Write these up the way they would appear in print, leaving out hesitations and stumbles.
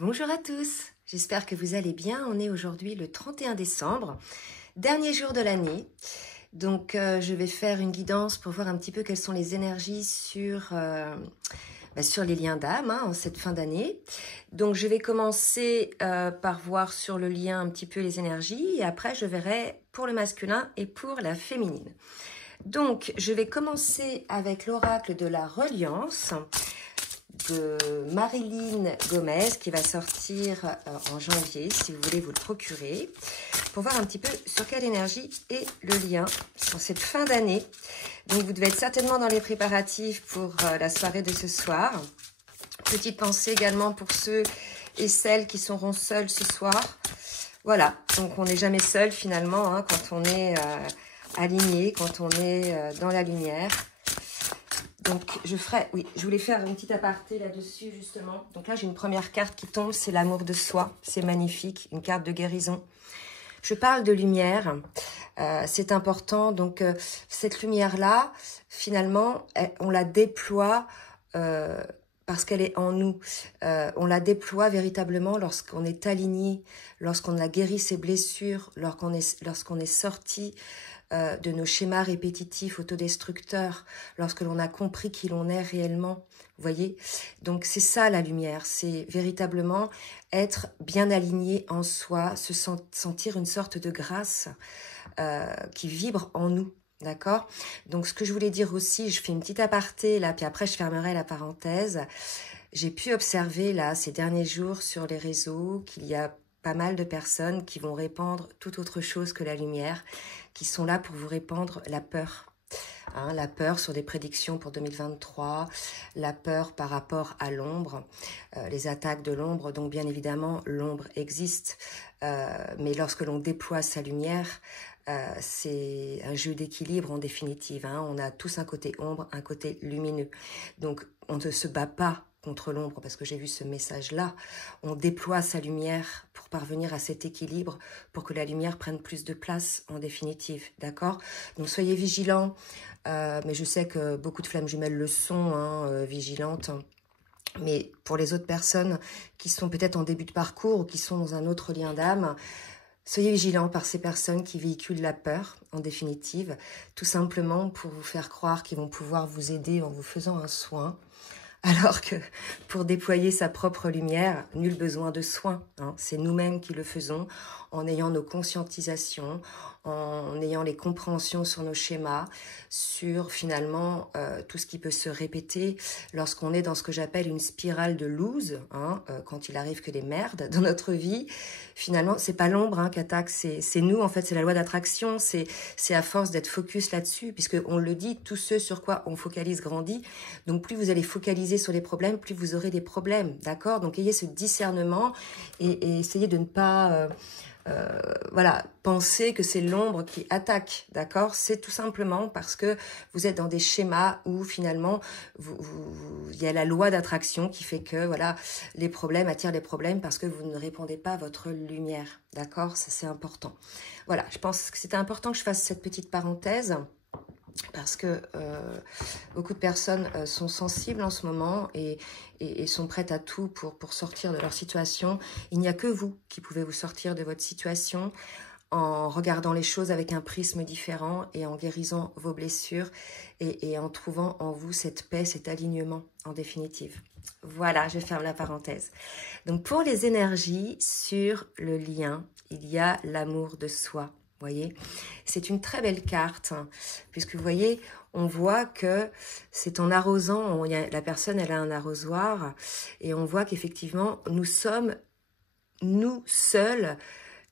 Bonjour à tous, j'espère que vous allez bien. On est aujourd'hui le 31 décembre, dernier jour de l'année. Donc je vais faire une guidance pour voir un petit peu quelles sont les énergies sur les liens d'âme en cette fin d'année. Donc je vais commencer par voir sur le lien un petit peu les énergies et après je verrai pour le masculin et pour la féminine. Donc je vais commencer avec l'oracle de la reliance de Marilyn Gomez qui va sortir en janvier, si vous voulez vous le procurer, pour voir un petit peu sur quelle énergie est le lien sur cette fin d'année. Donc vous devez être certainement dans les préparatifs pour la soirée de ce soir. Petite pensée également pour ceux et celles qui seront seuls ce soir. Voilà, donc on n'est jamais seul finalement quand on est aligné, quand on est dans la lumière. Donc, je voulais faire une petite aparté là-dessus, justement. Donc là, j'ai une première carte qui tombe, c'est l'amour de soi. C'est magnifique, une carte de guérison. Je parle de lumière, c'est important. Donc, cette lumière-là, finalement, on la déploie parce qu'elle est en nous. On la déploie véritablement lorsqu'on est aligné, lorsqu'on a guéri ses blessures, lorsqu'on est sorti de nos schémas répétitifs autodestructeurs, lorsque l'on a compris qui l'on est réellement, vous voyez. Donc c'est ça la lumière, c'est véritablement être bien aligné en soi, se sentir une sorte de grâce qui vibre en nous, d'accord. Donc ce que je voulais dire aussi, je fais une petite aparté là, puis après je fermerai la parenthèse. J'ai pu observer là ces derniers jours sur les réseaux qu'il y a pas mal de personnes qui vont répandre tout autre chose que la lumière, qui sont là pour vous répandre la peur. La peur sur des prédictions pour 2023, la peur par rapport à l'ombre, les attaques de l'ombre. Donc bien évidemment, l'ombre existe, mais lorsque l'on déploie sa lumière, c'est un jeu d'équilibre en définitive. On a tous un côté ombre, un côté lumineux. Donc on ne se bat pas contre l'ombre, parce que j'ai vu ce message-là. On déploie sa lumière pour parvenir à cet équilibre, pour que la lumière prenne plus de place en définitive, d'accord? Donc soyez vigilants, mais je sais que beaucoup de flammes jumelles le sont, vigilantes. Mais pour les autres personnes qui sont peut-être en début de parcours ou qui sont dans un autre lien d'âme, soyez vigilants par ces personnes qui véhiculent la peur, en définitive, tout simplement pour vous faire croire qu'ils vont pouvoir vous aider en vous faisant un soin. Alors que pour déployer sa propre lumière, nul besoin de soins. C'est nous-mêmes qui le faisons en ayant nos conscientisations, en ayant les compréhensions sur nos schémas, sur finalement tout ce qui peut se répéter lorsqu'on est dans ce que j'appelle une spirale de lose, quand il arrive que des merdes dans notre vie. Finalement, c'est pas l'ombre qui attaque, c'est nous, en fait, c'est la loi d'attraction, c'est à force d'être focus là-dessus, puisqu'on le dit, tout ce sur quoi on focalise grandit. Donc plus vous allez focaliser sur les problèmes, plus vous aurez des problèmes, d'accord? Donc ayez ce discernement et essayez de ne pas penser que c'est l'ombre qui attaque, d'accord? C'est tout simplement parce que vous êtes dans des schémas où finalement il y a la loi d'attraction qui fait que les problèmes attirent les problèmes parce que vous ne répondez pas à votre lumière, d'accord? Ça c'est important. Voilà, je pense que c'était important que je fasse cette petite parenthèse, parce que beaucoup de personnes sont sensibles en ce moment et sont prêtes à tout pour sortir de leur situation. Il n'y a que vous qui pouvez vous sortir de votre situation en regardant les choses avec un prisme différent et en guérissant vos blessures et en trouvant en vous cette paix, cet alignement en définitive. Voilà, je ferme la parenthèse. Donc pour les énergies sur le lien, il y a l'amour de soi. Vous voyez, c'est une très belle carte, puisque vous voyez, on voit que c'est en arrosant, la personne elle a un arrosoir, et on voit qu'effectivement, nous sommes, nous seuls,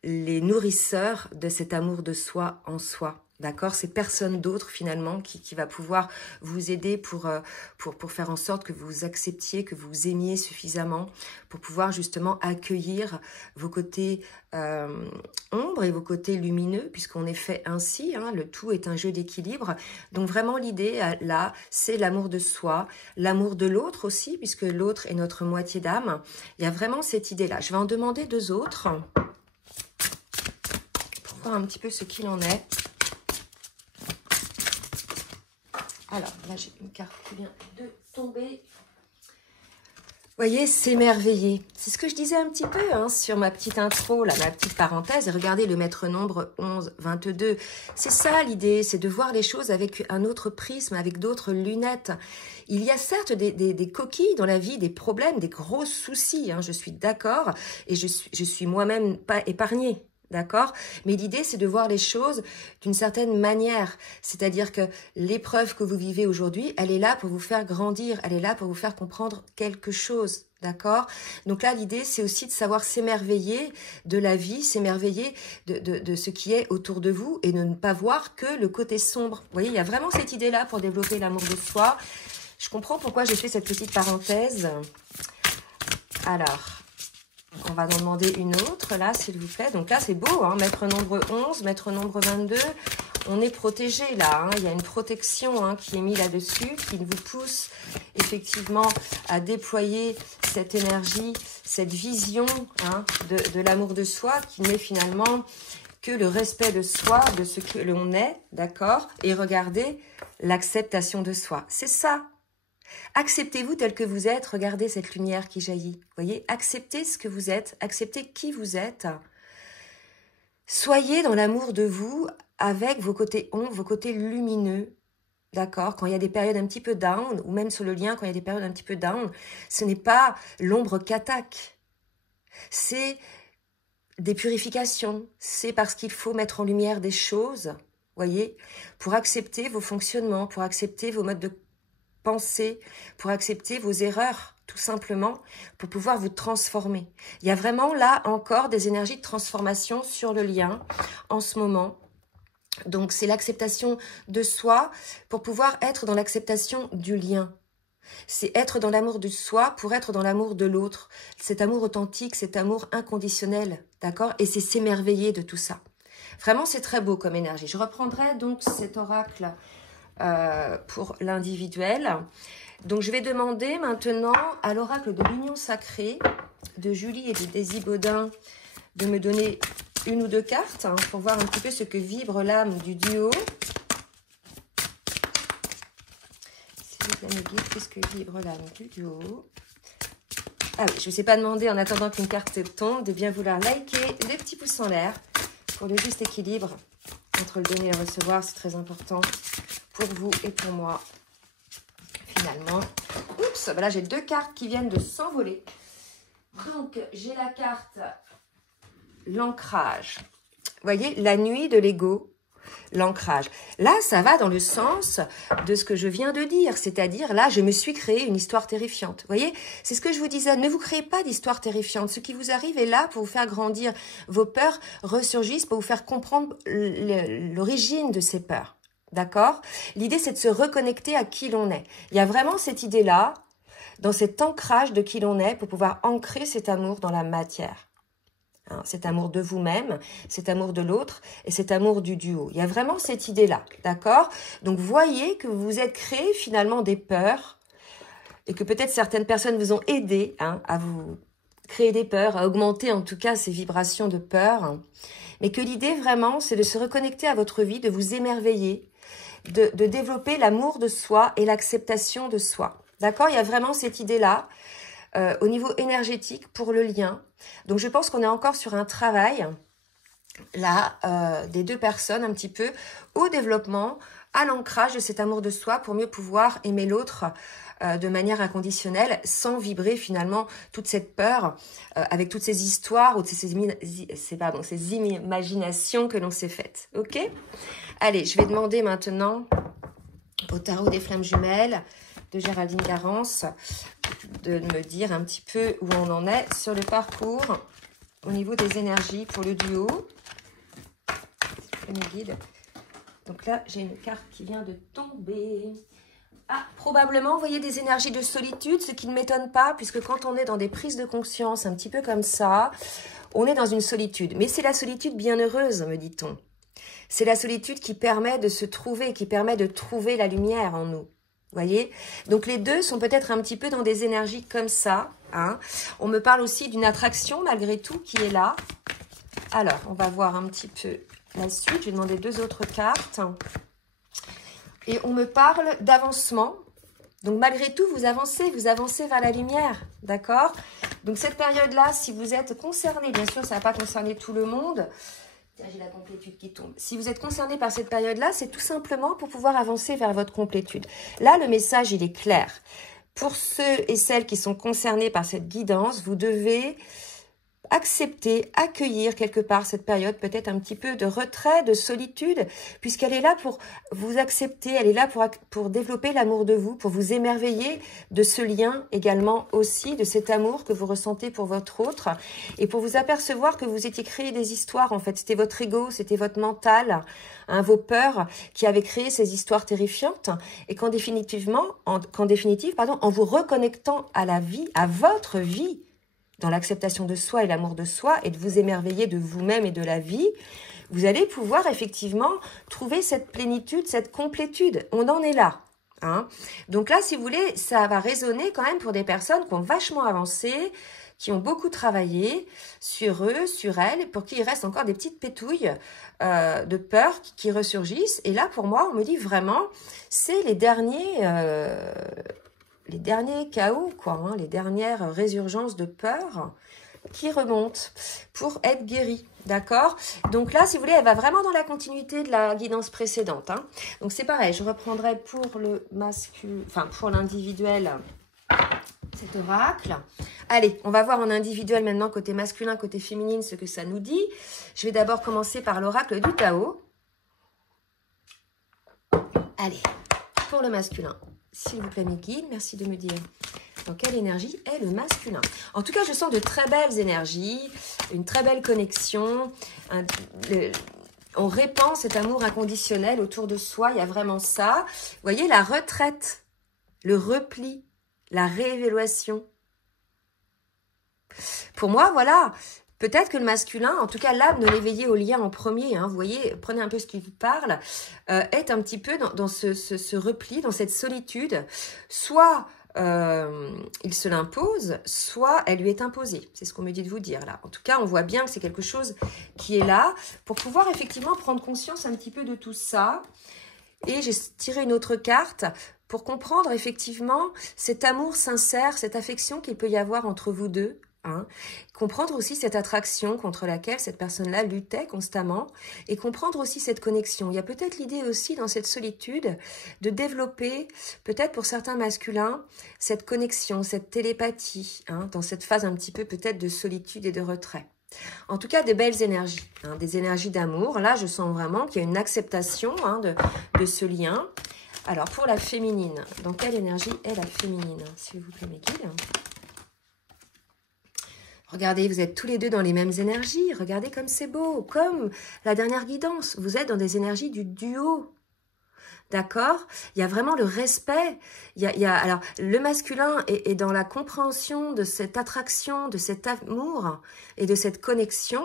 les nourrisseurs de cet amour de soi en soi. D'accord, c'est personne d'autre finalement qui va pouvoir vous aider pour faire en sorte que vous vous acceptiez, que vous vous aimiez suffisamment pour pouvoir justement accueillir vos côtés ombre et vos côtés lumineux, puisqu'on est fait ainsi, le tout est un jeu d'équilibre. Donc vraiment l'idée là, c'est l'amour de soi, l'amour de l'autre aussi, puisque l'autre est notre moitié d'âme. Il y a vraiment cette idée-là. Je vais en demander deux autres pour voir un petit peu ce qu'il en est. Alors, là, j'ai une carte qui vient de tomber. Voyez, s'émerveiller. C'est ce que je disais un petit peu hein, sur ma petite intro, là, ma petite parenthèse. Et regardez le maître nombre 11, 22. C'est ça l'idée, c'est de voir les choses avec un autre prisme, avec d'autres lunettes. Il y a certes des coquilles dans la vie, des problèmes, des gros soucis, hein, je suis d'accord. Et je suis moi-même pas épargnée. D'accord? Mais l'idée, c'est de voir les choses d'une certaine manière. C'est-à-dire que l'épreuve que vous vivez aujourd'hui, elle est là pour vous faire grandir. Elle est là pour vous faire comprendre quelque chose. D'accord? Donc là, l'idée, c'est aussi de savoir s'émerveiller de la vie, s'émerveiller de ce qui est autour de vous et de ne pas voir que le côté sombre. Vous voyez, il y a vraiment cette idée-là pour développer l'amour de soi. Je comprends pourquoi j'ai fait cette petite parenthèse. Alors... on va en demander une autre, là, s'il vous plaît. Donc là, c'est beau, hein, maître nombre 11, maître nombre 22. On est protégé, là. Hein. Il y a une protection hein, qui est mise là-dessus, qui vous pousse effectivement à déployer cette énergie, cette vision hein, de l'amour de soi, qui n'est finalement que le respect de soi, de ce que l'on est, d'accord? Et regardez l'acceptation de soi. C'est ça. Acceptez-vous tel que vous êtes, regardez cette lumière qui jaillit. Voyez, acceptez ce que vous êtes, acceptez qui vous êtes. Soyez dans l'amour de vous avec vos côtés ombres, vos côtés lumineux. D'accord? Quand il y a des périodes un petit peu down, ou même sur le lien, quand il y a des périodes un petit peu down, ce n'est pas l'ombre qu'attaque. C'est des purifications. C'est parce qu'il faut mettre en lumière des choses, voyez, pour accepter vos fonctionnements, pour accepter vos modes de pensée, pour accepter vos erreurs, tout simplement, pour pouvoir vous transformer. Il y a vraiment là encore des énergies de transformation sur le lien en ce moment. Donc c'est l'acceptation de soi pour pouvoir être dans l'acceptation du lien. C'est être dans l'amour de soi pour être dans l'amour de l'autre. Cet amour authentique, cet amour inconditionnel, d'accord? Et c'est s'émerveiller de tout ça. Vraiment, c'est très beau comme énergie. Je reprendrai donc cet oracle pour l'individuel. Donc je vais demander maintenant à l'oracle de l'union sacrée de Julie et de Daisy Baudin de me donner une ou deux cartes hein, pour voir un petit peu ce que vibre l'âme du duo. S'il vous plaît, me guide, qu'est-ce que vibre l'âme du duo? Ah oui, je ne vous ai pas demandé en attendant qu'une carte tombe de bien vouloir liker des petits pouces en l'air pour le juste équilibre entre le donner et le recevoir, c'est très important pour vous et pour moi, finalement. Oups, ben là j'ai deux cartes qui viennent de s'envoler. Donc, j'ai la carte l'ancrage. Vous voyez, la nuit de l'ego, l'ancrage. Là, ça va dans le sens de ce que je viens de dire. C'est-à-dire, là, je me suis créé une histoire terrifiante. Vous voyez, c'est ce que je vous disais. Ne vous créez pas d'histoire terrifiante. Ce qui vous arrive est là pour vous faire grandir. Vos peurs ressurgissent pour vous faire comprendre l'origine de ces peurs. D'accord? L'idée, c'est de se reconnecter à qui l'on est. Il y a vraiment cette idée-là, dans cet ancrage de qui l'on est, pour pouvoir ancrer cet amour dans la matière. Hein, cet amour de vous-même, cet amour de l'autre et cet amour du duo. Il y a vraiment cette idée-là, d'accord? Donc, voyez que vous vous êtes créé finalement des peurs et que peut-être certaines personnes vous ont aidé hein, à vous créer des peurs, à augmenter en tout cas ces vibrations de peur. Mais que l'idée vraiment, c'est de se reconnecter à votre vie, de vous émerveiller, de développer l'amour de soi et l'acceptation de soi. D'accord? Il y a vraiment cette idée-là au niveau énergétique pour le lien. Donc, je pense qu'on est encore sur un travail, là, des deux personnes un petit peu au développement, à l'ancrage de cet amour de soi pour mieux pouvoir aimer l'autre de manière inconditionnelle sans vibrer finalement toute cette peur avec toutes ces histoires ou ces imaginations que l'on s'est faites. Ok? Allez, je vais demander maintenant au tarot des flammes jumelles de Géraldine Garance de me dire un petit peu où on en est sur le parcours au niveau des énergies pour le duo. Mes guides. Donc là, j'ai une carte qui vient de tomber. Ah, probablement, vous voyez des énergies de solitude, ce qui ne m'étonne pas, puisque quand on est dans des prises de conscience un petit peu comme ça, on est dans une solitude. Mais c'est la solitude bienheureuse, me dit-on. C'est la solitude qui permet de se trouver, qui permet de trouver la lumière en nous. Voyez? Donc les deux sont peut-être un petit peu dans des énergies comme ça. Hein. On me parle aussi d'une attraction malgré tout qui est là. Alors, on va voir un petit peu la suite. Je vais demander deux autres cartes. Et on me parle d'avancement Donc, malgré tout, vous avancez vers la lumière, d'accord? Donc, cette période-là, si vous êtes concerné, bien sûr, ça ne va pas concerner tout le monde. Tiens, j'ai la complétude qui tombe. Si vous êtes concerné par cette période-là, c'est tout simplement pour pouvoir avancer vers votre complétude. Là, le message, il est clair. Pour ceux et celles qui sont concernés par cette guidance, vous devez accepter, accueillir quelque part cette période, peut-être un petit peu de retrait, de solitude, puisqu'elle est là pour vous accepter, elle est là pour développer l'amour de vous, pour vous émerveiller de ce lien également aussi, de cet amour que vous ressentez pour votre autre, et pour vous apercevoir que vous étiez créé des histoires, en fait, c'était votre ego, c'était votre mental, hein, vos peurs qui avaient créé ces histoires terrifiantes, et qu'en définitive, en vous reconnectant à la vie, à votre vie, dans l'acceptation de soi et l'amour de soi, et de vous émerveiller de vous-même et de la vie, vous allez pouvoir effectivement trouver cette plénitude, cette complétude. On en est là. Hein. Donc là, si vous voulez, ça va résonner quand même pour des personnes qui ont vachement avancé, qui ont beaucoup travaillé sur eux, sur elles, pour qui il reste encore des petites pétouilles de peur qui ressurgissent. Et là, pour moi, on me dit vraiment, c'est les derniers chaos, quoi, hein, les dernières résurgences de peur qui remontent pour être guéries, d'accord? Donc là, si vous voulez, elle va vraiment dans la continuité de la guidance précédente. Hein. Donc c'est pareil, je reprendrai pour le masculin, enfin pour l'individuel, cet oracle. Allez, on va voir en individuel maintenant, côté masculin, côté féminine, ce que ça nous dit. Je vais d'abord commencer par l'oracle du Tao. Allez, pour le masculin. S'il vous plaît, mes guides, merci de me dire dans quelle énergie est le masculin. En tout cas, je sens de très belles énergies, une très belle connexion. On répand cet amour inconditionnel autour de soi. Il y a vraiment ça. Vous voyez, la retraite, le repli, la réévaluation. Pour moi, voilà. Peut-être que le masculin, en tout cas l'âme de l'éveillé au lien en premier, hein, vous voyez, prenez un peu ce qui vous parle, est un petit peu dans ce repli, dans cette solitude. Soit il se l'impose, soit elle lui est imposée. C'est ce qu'on me dit de vous dire là. En tout cas, on voit bien que c'est quelque chose qui est là pour pouvoir effectivement prendre conscience un petit peu de tout ça. Et j'ai tiré une autre carte pour comprendre effectivement cet amour sincère, cette affection qu'il peut y avoir entre vous deux. Hein. Comprendre aussi cette attraction contre laquelle cette personne-là luttait constamment et comprendre aussi cette connexion. Il y a peut-être l'idée aussi dans cette solitude de développer, peut-être pour certains masculins, cette connexion, cette télépathie, hein, dans cette phase un petit peu peut-être de solitude et de retrait. En tout cas, des belles énergies, hein, des énergies d'amour. Là, je sens vraiment qu'il y a une acceptation hein, de ce lien. Alors, pour la féminine, dans quelle énergie est la féminine, s'il vous plaît, mes guides ? Regardez, vous êtes tous les deux dans les mêmes énergies. Regardez comme c'est beau. Comme la dernière guidance, vous êtes dans des énergies du duo. D'accord? Il y a vraiment le respect. Alors, le masculin est dans la compréhension de cette attraction, de cet amour et de cette connexion.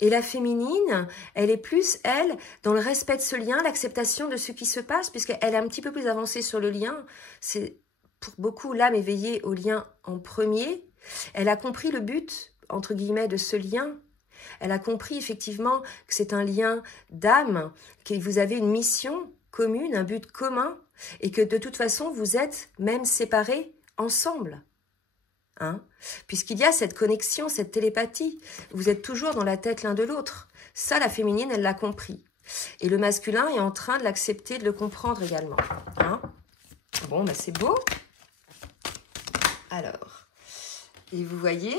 Et la féminine, elle est plus, elle, dans le respect de ce lien, l'acceptation de ce qui se passe, puisqu'elle est un petit peu plus avancée sur le lien. C'est pour beaucoup l'âme éveillée au lien en premier. Elle a compris le but, entre guillemets, de ce lien. Elle a compris effectivement que c'est un lien d'âme, que vous avez une mission commune, un but commun, et que de toute façon, vous êtes même séparés ensemble. Hein? Puisqu'il y a cette connexion, cette télépathie. Vous êtes toujours dans la tête l'un de l'autre. Ça, la féminine, elle l'a compris. Et le masculin est en train de l'accepter, de le comprendre également. Hein? Bon, ben c'est beau. Alors... Et vous voyez,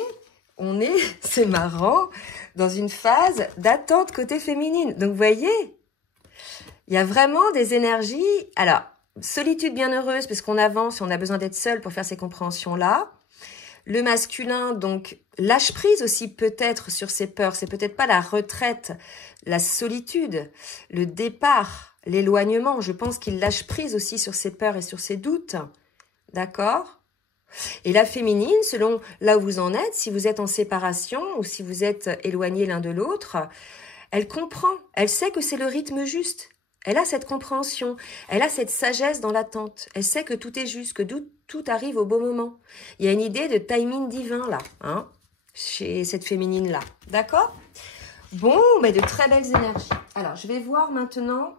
on est, c'est marrant, dans une phase d'attente côté féminine. Donc, vous voyez, il y a vraiment des énergies. Alors, solitude bienheureuse, parce qu'on avance et on a besoin d'être seul pour faire ces compréhensions-là. Le masculin, donc, lâche prise aussi peut-être sur ses peurs. C'est peut-être pas la retraite, la solitude, le départ, l'éloignement. Je pense qu'il lâche prise aussi sur ses peurs et sur ses doutes. D'accord ? Et la féminine, selon là où vous en êtes, si vous êtes en séparation ou si vous êtes éloignés l'un de l'autre, elle comprend, elle sait que c'est le rythme juste. Elle a cette compréhension, elle a cette sagesse dans l'attente. Elle sait que tout est juste, que tout arrive au bon moment. Il y a une idée de timing divin là, hein, chez cette féminine-là. D'accord ? Bon, mais de très belles énergies. Alors, je vais voir maintenant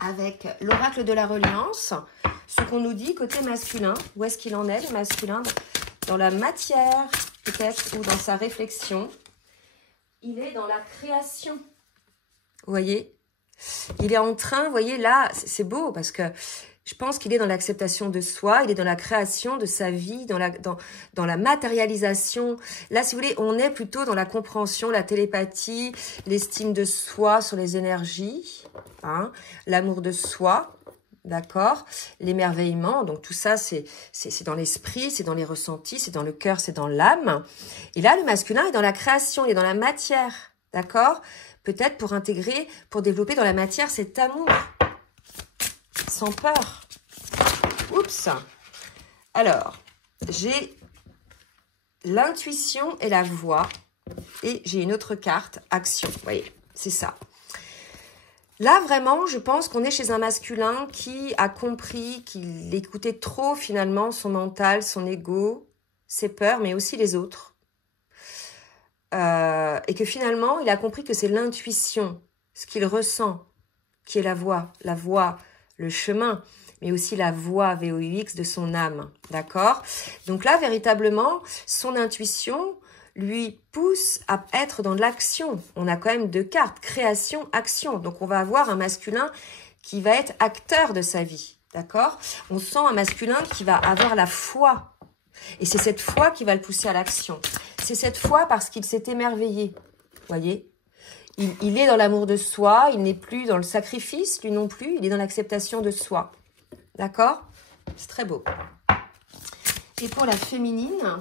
avec l'oracle de la reliance, ce qu'on nous dit côté masculin. Où est-ce qu'il en est, le masculin? Dans la matière, peut-être, ou dans sa réflexion. Il est dans la création. Vous voyez? Il est en train, vous voyez, là, c'est beau parce que je pense qu'il est dans l'acceptation de soi, il est dans la création de sa vie, dans la matérialisation. Là, si vous voulez, on est plutôt dans la compréhension, la télépathie, l'estime de soi sur les énergies, hein, l'amour de soi, d'accord, l'émerveillement. Donc tout ça, c'est dans l'esprit, c'est dans les ressentis, c'est dans le cœur, c'est dans l'âme. Et là, le masculin est dans la création, il est dans la matière, d'accord? Peut-être pour intégrer, pour développer dans la matière cet amour, sans peur. Oups. Alors, j'ai l'intuition et la voix. Et j'ai une autre carte, action. Vous voyez, c'est ça. Là, vraiment, je pense qu'on est chez un masculin qui a compris qu'il écoutait trop, finalement, son mental, son ego, ses peurs, mais aussi les autres. Et que finalement, il a compris que c'est l'intuition, ce qu'il ressent, qui est la voix, le chemin, mais aussi la voix VOX de son âme, d'accord? Donc là, véritablement, son intuition lui pousse à être dans l'action. On a quand même deux cartes, création, action. Donc on va avoir un masculin qui va être acteur de sa vie, d'accord? On sent un masculin qui va avoir la foi. Et c'est cette foi qui va le pousser à l'action. C'est cette foi parce qu'il s'est émerveillé, voyez? Il est dans l'amour de soi, il n'est plus dans le sacrifice, lui non plus, il est dans l'acceptation de soi. D'accord? C'est très beau. Et pour la féminine,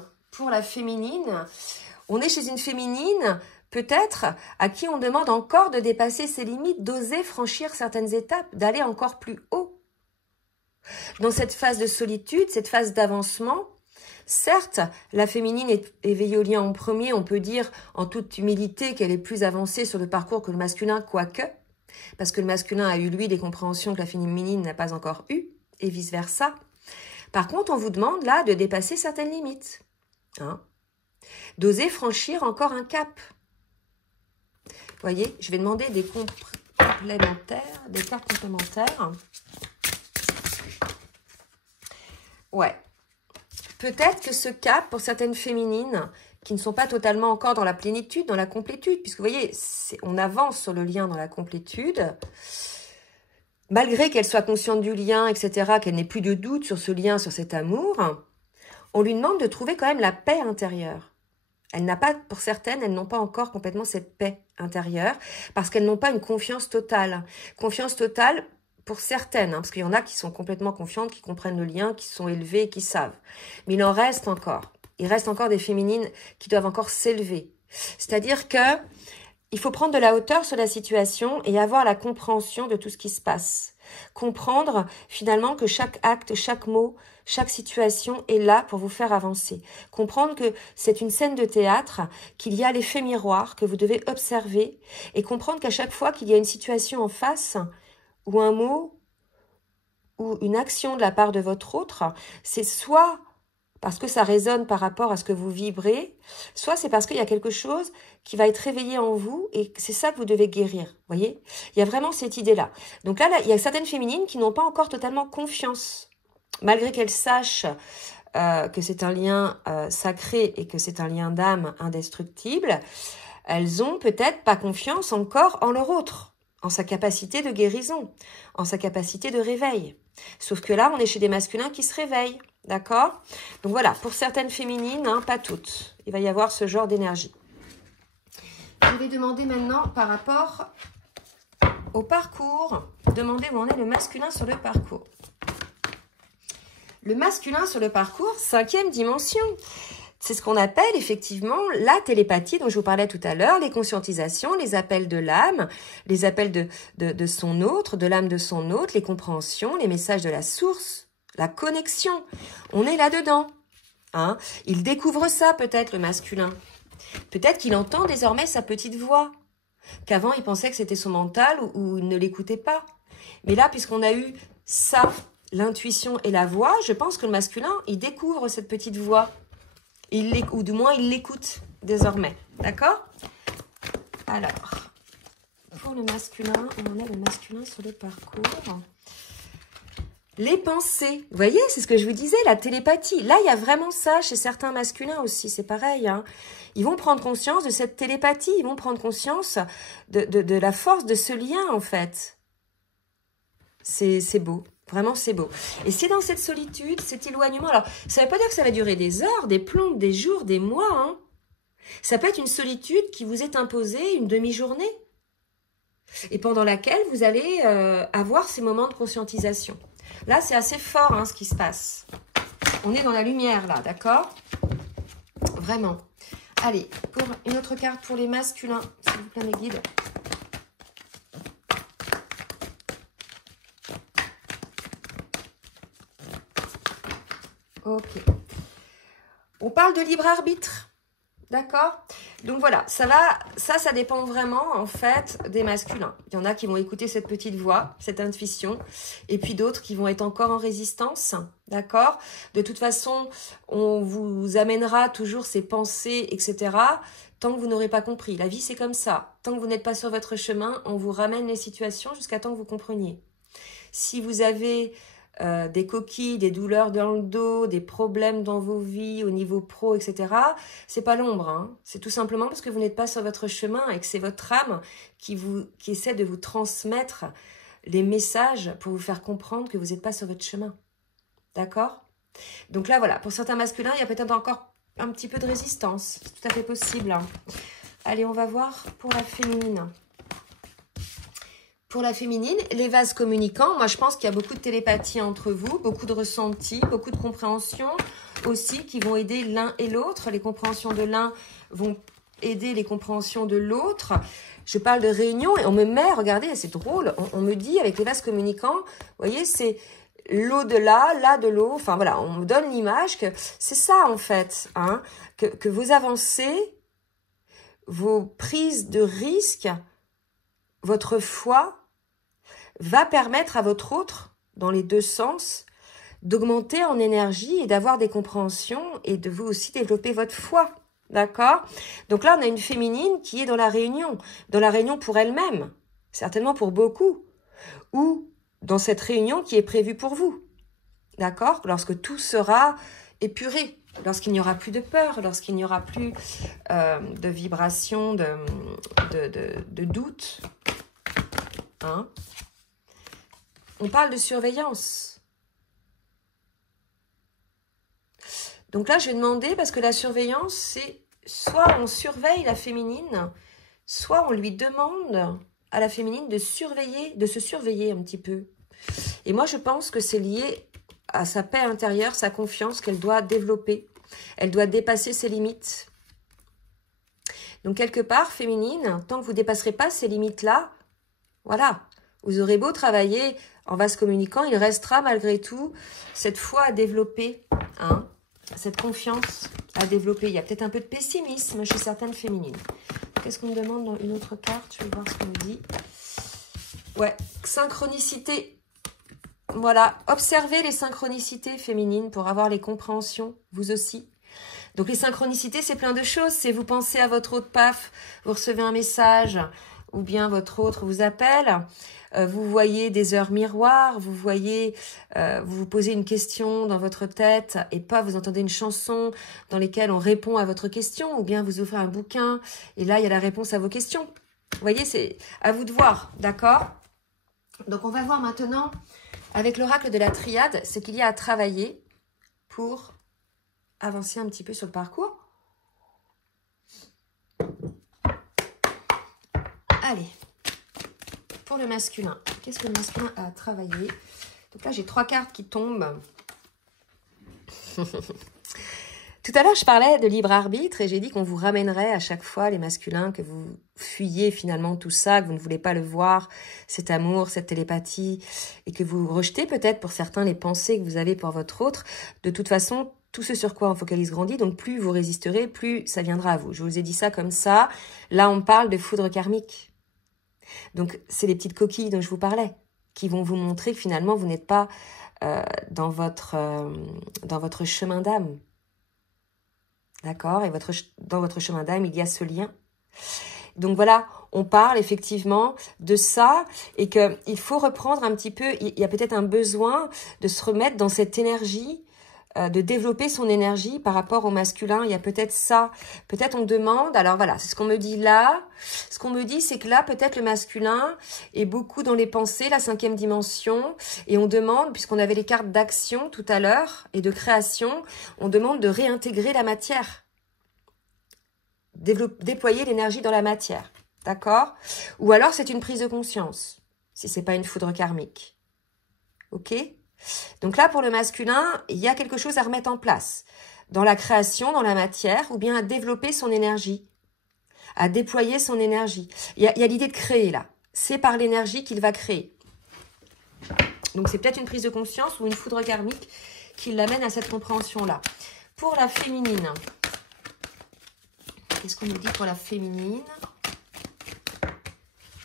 on est chez une féminine, peut-être, à qui on demande encore de dépasser ses limites, d'oser franchir certaines étapes, d'aller encore plus haut. Dans cette phase de solitude, cette phase d'avancement, certes, la féminine est éveillée au lien en premier, on peut dire en toute humilité qu'elle est plus avancée sur le parcours que le masculin, quoique, parce que le masculin a eu, lui, des compréhensions que la féminine n'a pas encore eues, et vice-versa. Par contre, on vous demande là de dépasser certaines limites, hein, d'oser franchir encore un cap. Vous voyez, je vais demander des complémentaires, des cartes complémentaires. Ouais. Peut-être que ce cap, pour certaines féminines, qui ne sont pas totalement encore dans la plénitude, dans la complétude, puisque vous voyez, on avance sur le lien dans la complétude, malgré qu'elle soit consciente du lien, etc., qu'elle n'ait plus de doute sur ce lien, sur cet amour, on lui demande de trouver quand même la paix intérieure. Elle n'a pas, pour certaines, elles n'ont pas encore complètement cette paix intérieure, parce qu'elles n'ont pas une confiance totale. Confiance totale pour certaines, hein, parce qu'il y en a qui sont complètement confiantes, qui comprennent le lien, qui sont élevées, qui savent. Mais il en reste encore. Il reste encore des féminines qui doivent encore s'élever. C'est-à-dire que il faut prendre de la hauteur sur la situation et avoir la compréhension de tout ce qui se passe. Comprendre finalement que chaque acte, chaque mot, chaque situation est là pour vous faire avancer. Comprendre que c'est une scène de théâtre, qu'il y a l'effet miroir que vous devez observer et comprendre qu'à chaque fois qu'il y a une situation en face ou un mot ou une action de la part de votre autre, c'est soit parce que ça résonne par rapport à ce que vous vibrez, soit c'est parce qu'il y a quelque chose qui va être réveillé en vous et c'est ça que vous devez guérir, voyez? Il y a vraiment cette idée-là. Donc là, il y a certaines féminines qui n'ont pas encore totalement confiance, malgré qu'elles sachent que c'est un lien sacré et que c'est un lien d'âme indestructible, elles ont peut-être pas confiance encore en leur autre, en sa capacité de guérison, en sa capacité de réveil. Sauf que là, on est chez des masculins qui se réveillent. D'accord? Donc voilà, pour certaines féminines, hein, pas toutes. Il va y avoir ce genre d'énergie. Je vais demander maintenant par rapport au parcours, demander où en est le masculin sur le parcours. Le masculin sur le parcours, 5e dimension. C'est ce qu'on appelle effectivement la télépathie dont je vous parlais tout à l'heure, les conscientisations, les appels de l'âme, les appels de son autre, de l'âme de son autre, les compréhensions, les messages de la source. La connexion, on est là-dedans. Hein? Il découvre ça peut-être, le masculin. Peut-être qu'il entend désormais sa petite voix, qu'avant il pensait que c'était son mental ou il ne l'écoutait pas. Mais là, puisqu'on a eu ça, l'intuition et la voix, je pense que le masculin, il découvre cette petite voix. Ou du moins, il l'écoute désormais. D'accord? Alors, pour le masculin, on en a le masculin sur le parcours. Les pensées, vous voyez, c'est ce que je vous disais, la télépathie. Là, il y a vraiment ça chez certains masculins aussi, c'est pareil. Hein. Ils vont prendre conscience de cette télépathie, ils vont prendre conscience de la force de ce lien, en fait. C'est beau, vraiment c'est beau. Et c'est dans cette solitude, cet éloignement. Alors, ça ne veut pas dire que ça va durer des heures, des plombes, des jours, des mois. Hein. Ça peut être une solitude qui vous est imposée, une demi-journée. Et pendant laquelle vous allez avoir ces moments de conscientisation. Là, c'est assez fort hein, ce qui se passe. On est dans la lumière là, d'accord? Vraiment. Allez, pour une autre carte pour les masculins, s'il vous plaît mes guides. Ok. On parle de libre arbitre. D'accord? Donc voilà, ça dépend vraiment en fait des masculins. Il y en a qui vont écouter cette petite voix, cette intuition, et puis d'autres qui vont être encore en résistance, d'accord? De toute façon, on vous amènera toujours ces pensées, etc., tant que vous n'aurez pas compris. La vie, c'est comme ça. Tant que vous n'êtes pas sur votre chemin, on vous ramène les situations jusqu'à temps que vous compreniez. Si vous avez des coquilles, des douleurs dans le dos, des problèmes dans vos vies au niveau pro, etc. C'est pas l'ombre, hein. C'est tout simplement parce que vous n'êtes pas sur votre chemin et que c'est votre âme qui essaie de vous transmettre les messages pour vous faire comprendre que vous n'êtes pas sur votre chemin. D'accord? Donc là, voilà, pour certains masculins, il y a peut-être encore un petit peu de résistance. C'est tout à fait possible. Hein. Allez, on va voir pour la féminine. Pour la féminine, les vases communicants, moi je pense qu'il y a beaucoup de télépathie entre vous, beaucoup de ressentis, beaucoup de compréhension aussi qui vont aider l'un et l'autre. Les compréhensions de l'un vont aider les compréhensions de l'autre. Je parle de réunion et on me met, regardez, c'est drôle, on me dit avec les vases communicants, vous voyez, c'est l'eau de là de l'eau, enfin voilà, on me donne l'image que c'est ça en fait, hein, que vos avancées, vos prises de risques, votre foi va permettre à votre autre, dans les deux sens, d'augmenter en énergie et d'avoir des compréhensions et de vous aussi développer votre foi. D'accord? Donc là, on a une féminine qui est dans la réunion pour elle-même, certainement pour beaucoup, ou dans cette réunion qui est prévue pour vous. D'accord? Lorsque tout sera épuré, lorsqu'il n'y aura plus de peur, lorsqu'il n'y aura plus de vibrations, de doute. Hein? On parle de surveillance. Donc là, je vais demander, parce que la surveillance, c'est soit on surveille la féminine, soit on lui demande à la féminine de se surveiller un petit peu. Et moi, je pense que c'est lié à sa paix intérieure, sa confiance qu'elle doit développer. Elle doit dépasser ses limites. Donc, quelque part, féminine, tant que vous ne dépasserez pas ces limites-là, voilà, vous aurez beau travailler en vase communicant, il restera malgré tout cette foi à développer, hein, cette confiance à développer. Il y a peut-être un peu de pessimisme chez certaines féminines. Qu'est-ce qu'on me demande dans une autre carte? Je vais voir ce qu'on me dit. Ouais, synchronicité. Voilà, observez les synchronicités féminines pour avoir les compréhensions, vous aussi. Donc les synchronicités, c'est plein de choses. C'est vous pensez à votre autre, paf, vous recevez un message, ou bien votre autre vous appelle. Vous voyez des heures miroirs, vous voyez, vous vous posez une question dans votre tête et pas vous entendez une chanson dans laquelle on répond à votre question, ou bien vous ouvrez un bouquin et là il y a la réponse à vos questions. Vous voyez, c'est à vous de voir, d'accord? Donc on va voir maintenant avec l'oracle de la triade ce qu'il y a à travailler pour avancer un petit peu sur le parcours. Allez. Pour le masculin, qu'est-ce que le masculin a à travailler? Donc là, j'ai 3 cartes qui tombent. Tout à l'heure, je parlais de libre arbitre et j'ai dit qu'on vous ramènerait à chaque fois, les masculins, que vous fuyez finalement tout ça, que vous ne voulez pas le voir, cet amour, cette télépathie, et que vous rejetez peut-être pour certains les pensées que vous avez pour votre autre. De toute façon, tout ce sur quoi on focalise grandit, donc plus vous résisterez, plus ça viendra à vous. Je vous ai dit ça comme ça. Là, on parle de foudre karmique. Donc, c'est les petites coquilles dont je vous parlais, qui vont vous montrer que finalement, vous n'êtes pas dans votre chemin d'âme. D'accord? Et dans votre chemin d'âme, il y a ce lien. Donc voilà, on parle effectivement de ça et qu'il faut reprendre un petit peu, il y a peut-être un besoin de se remettre dans cette énergie, de développer son énergie par rapport au masculin. Il y a peut-être ça, peut-être on demande, alors voilà, c'est ce qu'on me dit là. Ce qu'on me dit, c'est que là, peut-être le masculin est beaucoup dans les pensées, la 5e dimension, et on demande, puisqu'on avait les cartes d'action tout à l'heure et de création, on demande de réintégrer la matière. Déployer l'énergie dans la matière, d'accord? Ou alors c'est une prise de conscience, si c'est pas une foudre karmique, ok? Donc là, pour le masculin, il y a quelque chose à remettre en place, dans la création, dans la matière, ou bien à développer son énergie, à déployer son énergie. Il y a l'idée de créer là, c'est par l'énergie qu'il va créer. Donc c'est peut-être une prise de conscience ou une foudre karmique qui l'amène à cette compréhension-là. Pour la féminine, qu'est-ce qu'on nous dit pour la féminine?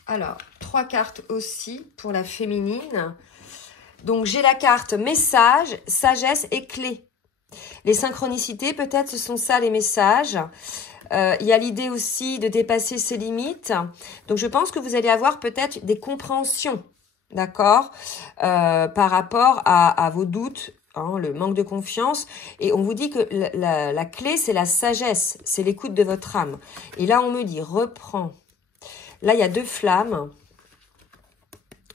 Alors, 3 cartes aussi pour la féminine. Donc, j'ai la carte message, sagesse et clé. Les synchronicités, peut-être, ce sont ça les messages. Il y a l'idée aussi de dépasser ses limites. Donc, je pense que vous allez avoir peut-être des compréhensions, d'accord, par rapport à vos doutes, hein, le manque de confiance. Et on vous dit que la clé, c'est la sagesse, c'est l'écoute de votre âme. Et là, on me dit, reprends. Là, il y a 2 flammes,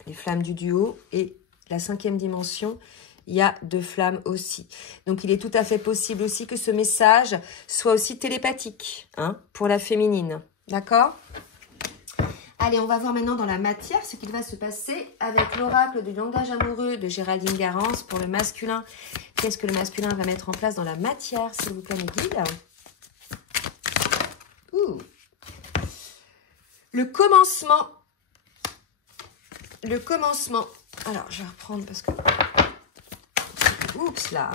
les flammes du duo, et la 5e dimension, il y a 2 flammes aussi. Donc, il est tout à fait possible aussi que ce message soit aussi télépathique, hein, pour la féminine. D'accord? Allez, on va voir maintenant dans la matière ce qu'il va se passer avec l'oracle du langage amoureux de Géraldine Garance pour le masculin. Qu'est-ce que le masculin va mettre en place dans la matière, s'il vous plaît, mes guides? Ouh. Le commencement. Le commencement. Alors, je vais reprendre parce que... Oups là.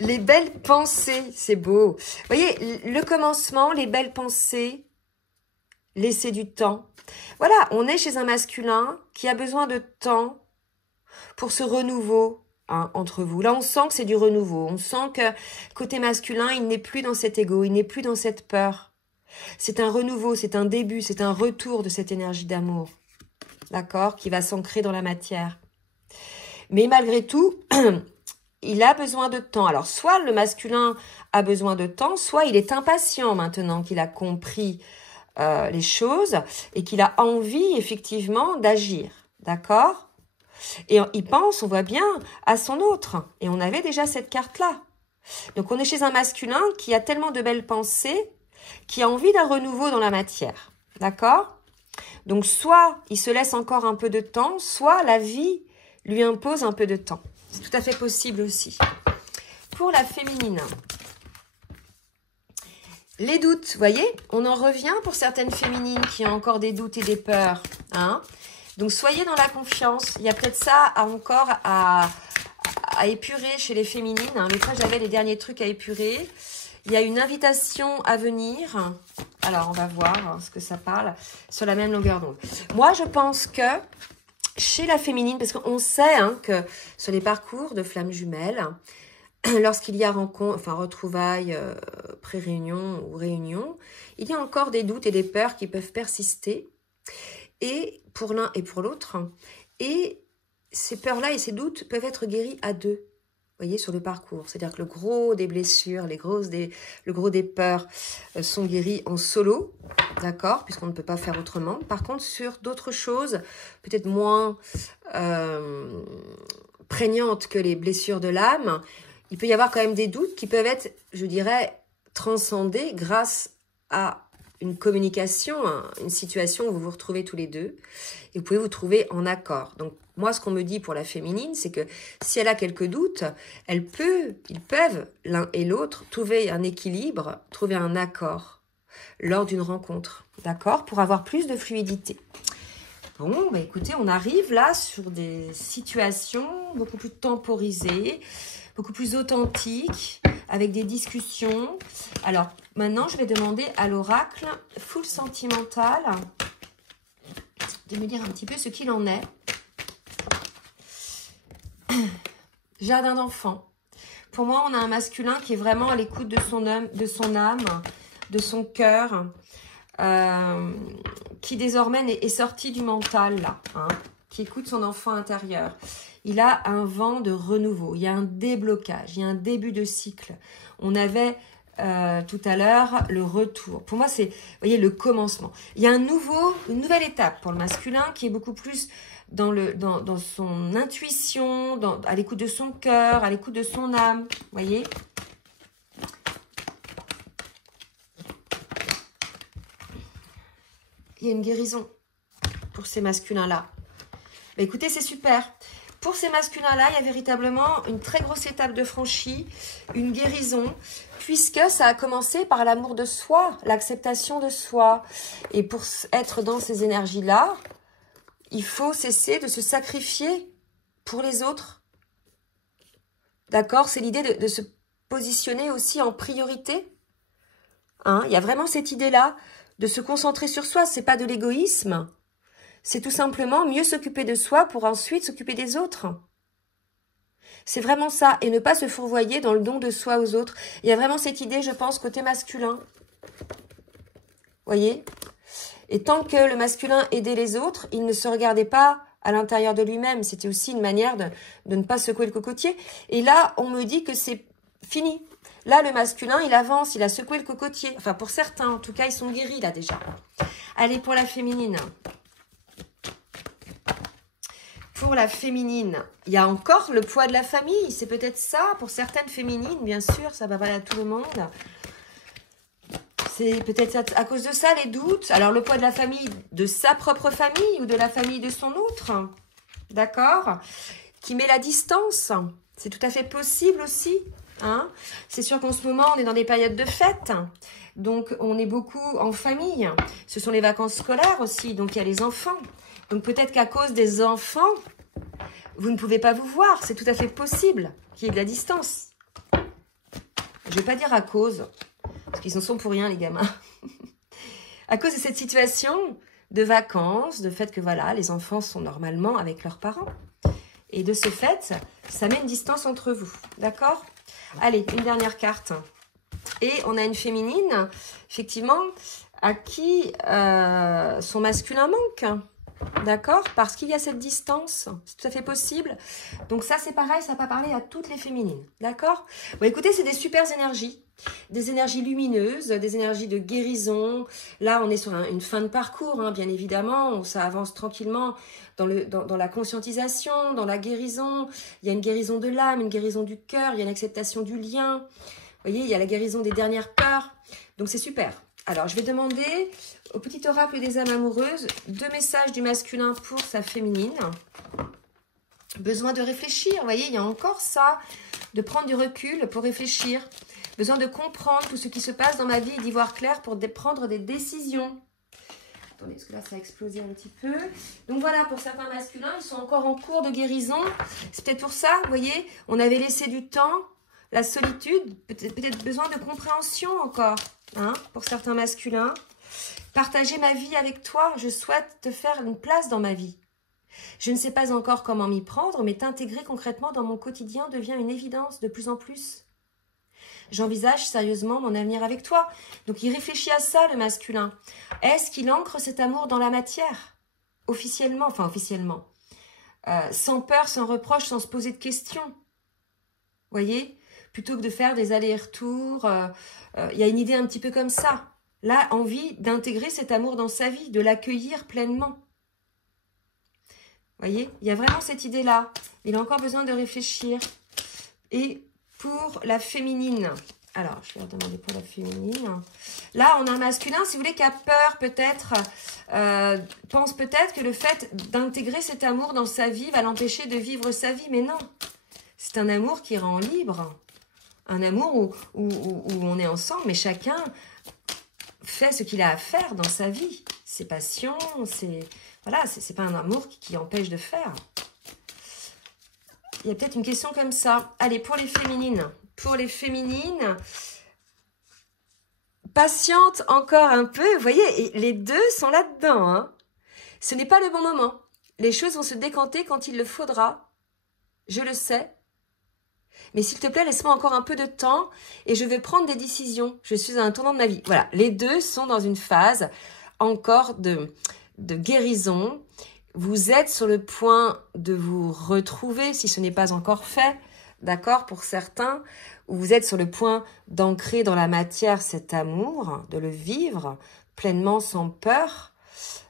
Les belles pensées, c'est beau. Vous voyez, le commencement, les belles pensées, laisser du temps. Voilà, on est chez un masculin qui a besoin de temps pour ce renouveau, hein, entre vous. Là, on sent que c'est du renouveau. On sent que côté masculin, il n'est plus dans cet ego, il n'est plus dans cette peur. C'est un renouveau, c'est un début, c'est un retour de cette énergie d'amour, d'accord, qui va s'ancrer dans la matière. Mais malgré tout, il a besoin de temps. Alors, soit le masculin a besoin de temps, soit il est impatient maintenant qu'il a compris les choses et qu'il a envie, effectivement, d'agir, d'accord? Et il pense, on voit bien, à son autre. Et on avait déjà cette carte-là. Donc, on est chez un masculin qui a tellement de belles pensées, qui a envie d'un renouveau dans la matière, d'accord? Donc, soit il se laisse encore un peu de temps, soit la vie lui impose un peu de temps. C'est tout à fait possible aussi. Pour la féminine, les doutes, vous voyez, on en revient pour certaines féminines qui ont encore des doutes et des peurs, hein? Donc, soyez dans la confiance. Il y a peut-être ça encore à épurer chez les féminines, hein. Mais ça, j'avais les derniers trucs à épurer. Il y a une invitation à venir. Alors, on va voir ce que ça parle sur la même longueur d'onde. Moi, je pense que chez la féminine, parce qu'on sait hein, que sur les parcours de flammes jumelles, lorsqu'il y a rencontre, enfin retrouvailles, pré-réunion ou réunion, il y a encore des doutes et des peurs qui peuvent persister, et pour l'un et pour l'autre. Et ces peurs-là et ces doutes peuvent être guéris à 2. Vous voyez, sur le parcours. C'est-à-dire que le gros des blessures, le gros des peurs sont guéris en solo, d'accord, puisqu'on ne peut pas faire autrement. Par contre, sur d'autres choses, peut-être moins prégnantes que les blessures de l'âme, il peut y avoir quand même des doutes qui peuvent être, je dirais, transcendés grâce à une communication, une situation où vous vous retrouvez tous les deux et vous pouvez vous trouver en accord. Donc, moi, ce qu'on me dit pour la féminine, c'est que si elle a quelques doutes, ils peuvent, l'un et l'autre, trouver un équilibre, trouver un accord lors d'une rencontre, d'accord, pour avoir plus de fluidité. Bon, bah écoutez, on arrive là sur des situations beaucoup plus temporisées, beaucoup plus authentiques, avec des discussions. Alors, maintenant, je vais demander à l'oracle full sentimental de me dire un petit peu ce qu'il en est. Jardin d'enfant. Pour moi, on a un masculin qui est vraiment à l'écoute de son âme, de son cœur, qui désormais est sorti du mental, là, hein, qui écoute son enfant intérieur. Il a un vent de renouveau, il y a un déblocage, il y a un début de cycle. On avait tout à l'heure le retour. Pour moi, c'est, vous voyez, le commencement. Il y a une nouvelle étape pour le masculin qui est beaucoup plus dans son intuition, à l'écoute de son cœur, à l'écoute de son âme. Vous voyez ? Il y a une guérison pour ces masculins-là. Bah, écoutez, c'est super. Pour ces masculins-là, il y a véritablement une très grosse étape de franchie, une guérison, puisque ça a commencé par l'amour de soi, l'acceptation de soi. Et pour être dans ces énergies-là, il faut cesser de se sacrifier pour les autres. D'accord? C'est l'idée de se positionner aussi en priorité. Hein? Il y a vraiment cette idée-là de se concentrer sur soi. C'est pas de l'égoïsme. C'est tout simplement mieux s'occuper de soi pour ensuite s'occuper des autres. C'est vraiment ça. Et ne pas se fourvoyer dans le don de soi aux autres. Il y a vraiment cette idée, je pense, côté masculin. Voyez? Et tant que le masculin aidait les autres, il ne se regardait pas à l'intérieur de lui-même. C'était aussi une manière de ne pas secouer le cocotier. Et là, on me dit que c'est fini. Là, le masculin, il avance, il a secoué le cocotier. Enfin, pour certains, en tout cas, ils sont guéris là déjà. Allez, pour la féminine. Pour la féminine, il y a encore le poids de la famille. C'est peut-être ça, pour certaines féminines, bien sûr, ça va valable à tout le monde. C'est peut-être à cause de ça, les doutes. Alors, le poids de la famille, de sa propre famille ou de la famille de son autre, d'accord, qui met la distance. C'est tout à fait possible aussi. Hein. C'est sûr qu'en ce moment, on est dans des périodes de fêtes. Donc, on est beaucoup en famille. Ce sont les vacances scolaires aussi. Donc, il y a les enfants. Donc, peut-être qu'à cause des enfants, vous ne pouvez pas vous voir. C'est tout à fait possible qu'il y ait de la distance. Je ne vais pas dire à cause, parce qu'ils en sont pour rien, les gamins. À cause de cette situation de vacances, de fait que voilà, les enfants sont normalement avec leurs parents. Et de ce fait, ça met une distance entre vous. D'accord ? Allez, une dernière carte. Et on a une féminine, effectivement, à qui son masculin manque. D'accord? Parce qu'il y a cette distance. C'est tout à fait possible. Donc ça, c'est pareil, ça va pas parler à toutes les féminines. D'accord? Bon, écoutez, c'est des super énergies. Des énergies lumineuses, des énergies de guérison. Là, on est sur une fin de parcours, hein, bien évidemment. Où ça avance tranquillement dans la conscientisation, dans la guérison. Il y a une guérison de l'âme, une guérison du cœur. Il y a une acceptation du lien. Vous voyez, il y a la guérison des dernières peurs. Donc, c'est super. Alors, je vais demander au petit oracle des âmes amoureuses 2 messages du masculin pour sa féminine. Besoin de réfléchir, vous voyez, il y a encore ça, de prendre du recul pour réfléchir. Besoin de comprendre tout ce qui se passe dans ma vie et d'y voir clair pour prendre des décisions. Attendez, parce que là, ça a explosé un petit peu. Donc voilà, pour certains masculins, ils sont encore en cours de guérison. C'est peut-être pour ça, vous voyez, on avait laissé du temps, la solitude, peut-être besoin de compréhension encore. Hein, pour certains masculins, partager ma vie avec toi, je souhaite te faire une place dans ma vie. Je ne sais pas encore comment m'y prendre, mais t'intégrer concrètement dans mon quotidien devient une évidence de plus en plus. J'envisage sérieusement mon avenir avec toi. Donc il réfléchit à ça, le masculin. Est-ce qu'il ancre cet amour dans la matière? Officiellement, sans peur, sans reproche, sans se poser de questions. Voyez? Plutôt que de faire des allers-retours, il y a une idée un petit peu comme ça. Là, envie d'intégrer cet amour dans sa vie, de l'accueillir pleinement. Voyez, il y a vraiment cette idée-là. Il a encore besoin de réfléchir. Et pour la féminine, alors, je vais leur demander pour la féminine. Là, on a un masculin, si vous voulez, qui a peur peut-être, pense peut-être que le fait d'intégrer cet amour dans sa vie va l'empêcher de vivre sa vie. Mais non, c'est un amour qui rend libre. Un amour où on est ensemble, mais chacun fait ce qu'il a à faire dans sa vie. Ses passions, voilà, c'est pas un amour qui empêche de faire. Il y a peut-être une question comme ça. Allez, pour les féminines. Pour les féminines, patiente encore un peu. Vous voyez, et les deux sont là-dedans. Hein. Ce n'est pas le bon moment. Les choses vont se décanter quand il le faudra. Je le sais. Mais s'il te plaît, laisse-moi encore un peu de temps et je vais prendre des décisions. Je suis à un tournant de ma vie. Voilà, les deux sont dans une phase encore de guérison. Vous êtes sur le point de vous retrouver, si ce n'est pas encore fait, d'accord, pour certains, où vous êtes sur le point d'ancrer dans la matière cet amour, de le vivre pleinement sans peur,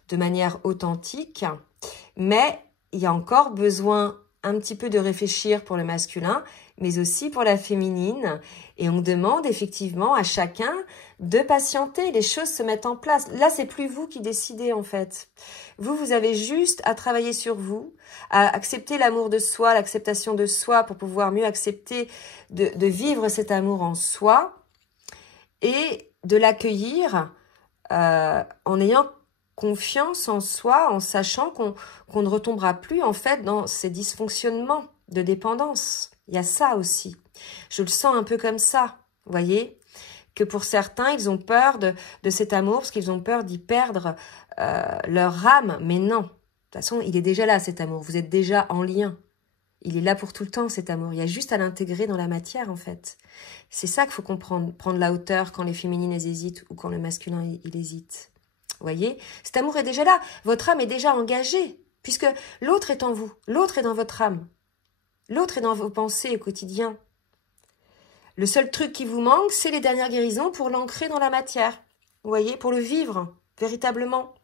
de manière authentique. Mais il y a encore besoin un petit peu de réfléchir pour le masculin, mais aussi pour la féminine. Et on demande effectivement à chacun de patienter. Les choses se mettent en place. Là, c'est plus vous qui décidez en fait. Vous avez juste à travailler sur vous, à accepter l'amour de soi, l'acceptation de soi pour pouvoir mieux accepter de vivre cet amour en soi et de l'accueillir en ayant confiance en soi, en sachant qu'on ne retombera plus en fait dans ces dysfonctionnements de dépendance. Il y a ça aussi. Je le sens un peu comme ça, vous voyez, que pour certains, ils ont peur de cet amour parce qu'ils ont peur d'y perdre leur âme. Mais non, de toute façon, il est déjà là cet amour. Vous êtes déjà en lien. Il est là pour tout le temps cet amour. Il y a juste à l'intégrer dans la matière en fait. C'est ça qu'il faut comprendre, prendre la hauteur quand les féminines elles hésitent ou quand le masculin il hésite. Vous voyez, cet amour est déjà là. Votre âme est déjà engagée puisque l'autre est en vous. L'autre est dans votre âme. L'autre est dans vos pensées au quotidien. Le seul truc qui vous manque, c'est les dernières guérisons pour l'ancrer dans la matière. Vous voyez, pour le vivre véritablement.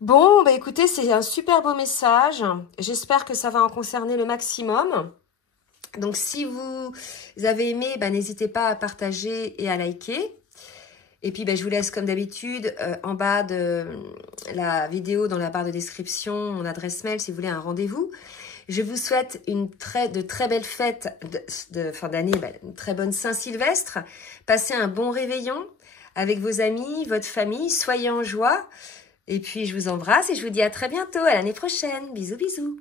Bon, bah écoutez, c'est un super beau message. J'espère que ça va en concerner le maximum. Donc, si vous avez aimé, bah, n'hésitez pas à partager et à liker. Et puis, bah, je vous laisse comme d'habitude en bas de la vidéo, dans la barre de description, mon adresse mail si vous voulez un rendez-vous. Je vous souhaite de très belles fêtes de fin d'année, une très bonne Saint-Sylvestre. Passez un bon réveillon avec vos amis, votre famille. Soyez en joie. Et puis, je vous embrasse et je vous dis à très bientôt, à l'année prochaine. Bisous, bisous.